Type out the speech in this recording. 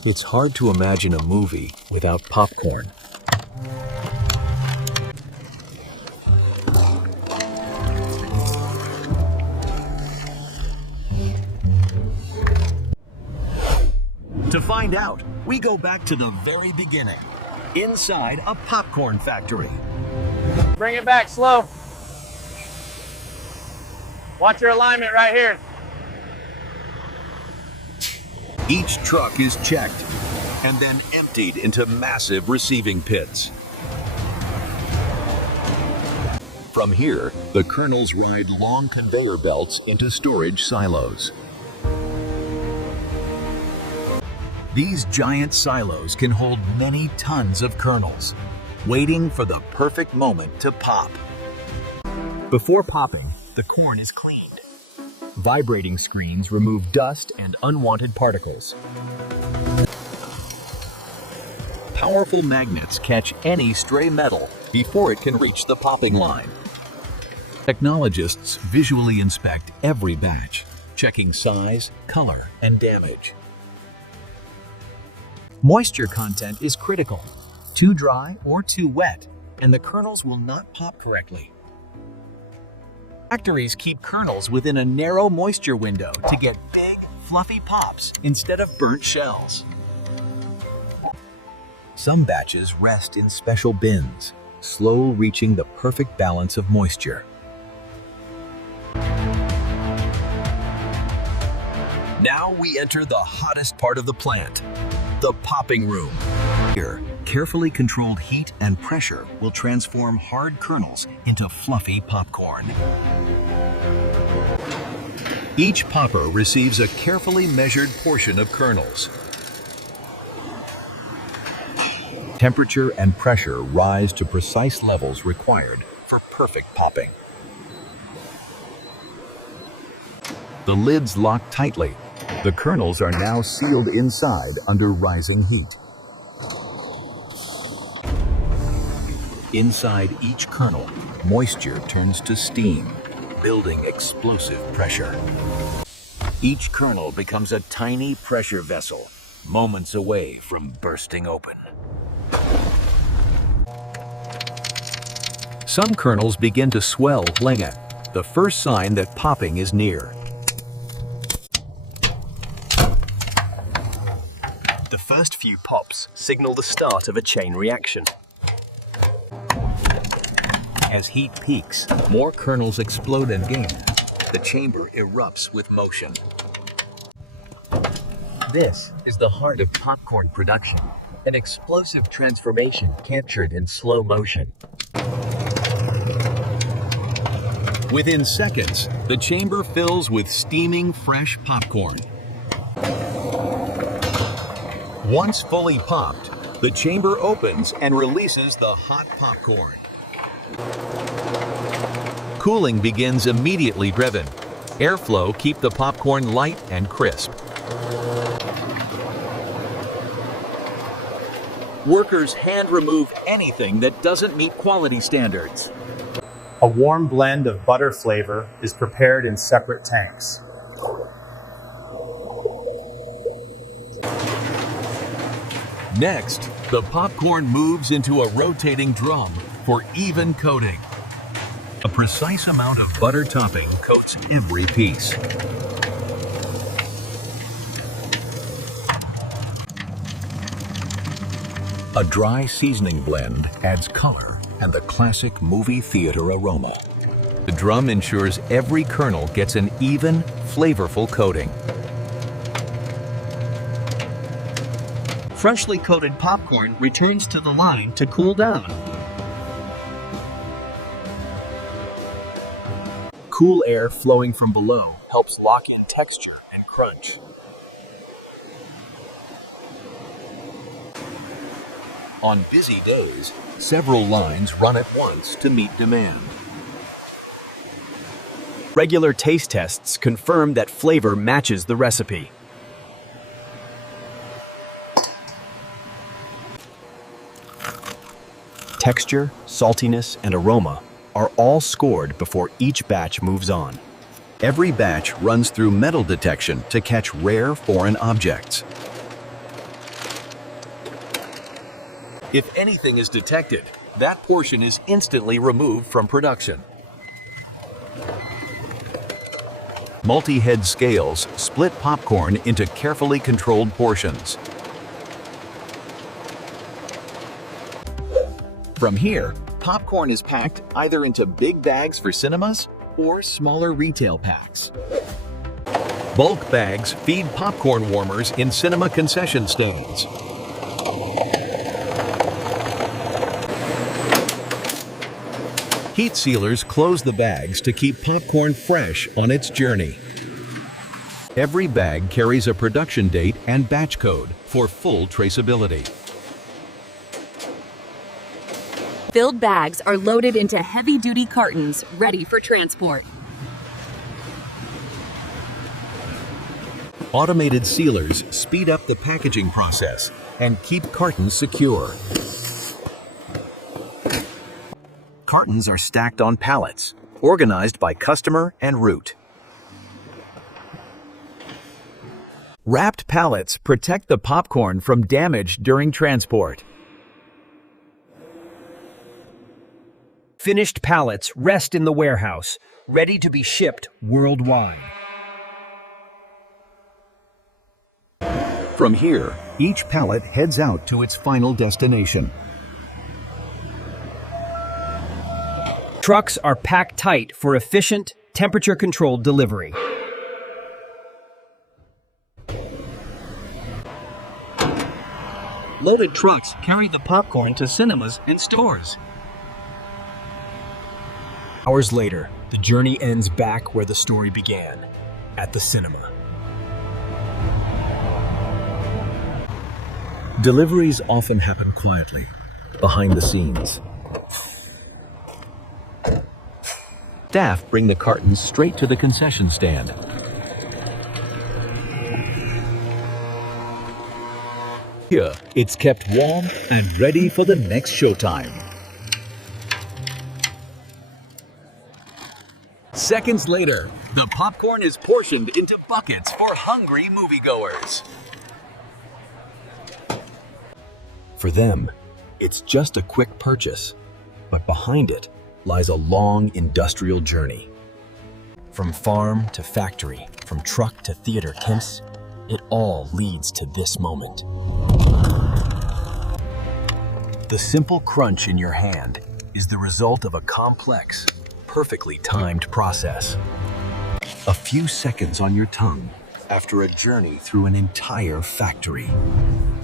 It's hard to imagine a movie without popcorn. To find out, we go back to the very beginning, inside a popcorn factory. Bring it back slow. Watch your alignment right here. Each truck is checked and then emptied into massive receiving pits. From here, the kernels ride long conveyor belts into storage silos. These giant silos can hold many tons of kernels, waiting for the perfect moment to pop. Before popping, the corn is cleaned. Vibrating screens remove dust and unwanted particles. Powerful magnets catch any stray metal before it can reach the popping line. Technologists visually inspect every batch, checking size, color, and damage. Moisture content is critical. Too dry or too wet, and the kernels will not pop correctly. Factories keep kernels within a narrow moisture window to get big, fluffy pops instead of burnt shells. Some batches rest in special bins, slow reaching the perfect balance of moisture. Now we enter the hottest part of the plant, the popping room. Here, carefully controlled heat and pressure will transform hard kernels into fluffy popcorn. Each popper receives a carefully measured portion of kernels. Temperature and pressure rise to precise levels required for perfect popping. The lids lock tightly. The kernels are now sealed inside under rising heat. Inside each kernel, moisture turns to steam, building explosive pressure. Each kernel becomes a tiny pressure vessel, moments away from bursting open. Some kernels begin to swell, the first sign that popping is near. The first few pops signal the start of a chain reaction. As heat peaks, More kernels explode again. The chamber erupts with motion. this is the heart of popcorn production, an explosive transformation captured in slow motion. Within seconds, the chamber fills with steaming fresh popcorn. Once fully popped, the chamber opens and releases the hot popcorn. Cooling begins immediately driven. Airflow keeps the popcorn light and crisp. Workers hand remove anything that doesn't meet quality standards. A warm blend of butter flavor is prepared in separate tanks. Next, the popcorn moves into a rotating drum for even coating. A precise amount of butter topping coats every piece. A dry seasoning blend adds color and the classic movie theater aroma. The drum ensures every kernel gets an even, flavorful coating. Freshly coated popcorn returns to the line to cool down. Cool air flowing from below helps lock in texture and crunch. On busy days, several lines run at once to meet demand. Regular taste tests confirm that flavor matches the recipe. Texture, saltiness, and aroma are all scored before each batch moves on. Every batch runs through metal detection to catch rare foreign objects. If anything is detected, that portion is instantly removed from production. Multi-head scales split popcorn into carefully controlled portions. From here, popcorn is packed either into big bags for cinemas or smaller retail packs. Bulk bags feed popcorn warmers in cinema concession stands. Heat sealers close the bags to keep popcorn fresh on its journey. Every bag carries a production date and batch code for full traceability. Filled bags are loaded into heavy-duty cartons ready for transport. Automated sealers speed up the packaging process and keep cartons secure. Cartons are stacked on pallets, organized by customer and route. Wrapped pallets protect the popcorn from damage during transport. Finished pallets rest in the warehouse, ready to be shipped worldwide. From here, each pallet heads out to its final destination. Trucks are packed tight for efficient, temperature-controlled delivery. Loaded trucks carry the popcorn to cinemas and stores. Hours later, the journey ends back where the story began, at the cinema. Deliveries often happen quietly, behind the scenes. Staff bring the cartons straight to the concession stand. Here, it's kept warm and ready for the next showtime. Seconds later, the popcorn is portioned into buckets for hungry moviegoers. For them, it's just a quick purchase, but behind it lies a long industrial journey. From farm to factory, from truck to theater temps, it all leads to this moment. The simple crunch in your hand is the result of a complex, perfectly timed process. A few seconds on your tongue after a journey through an entire factory.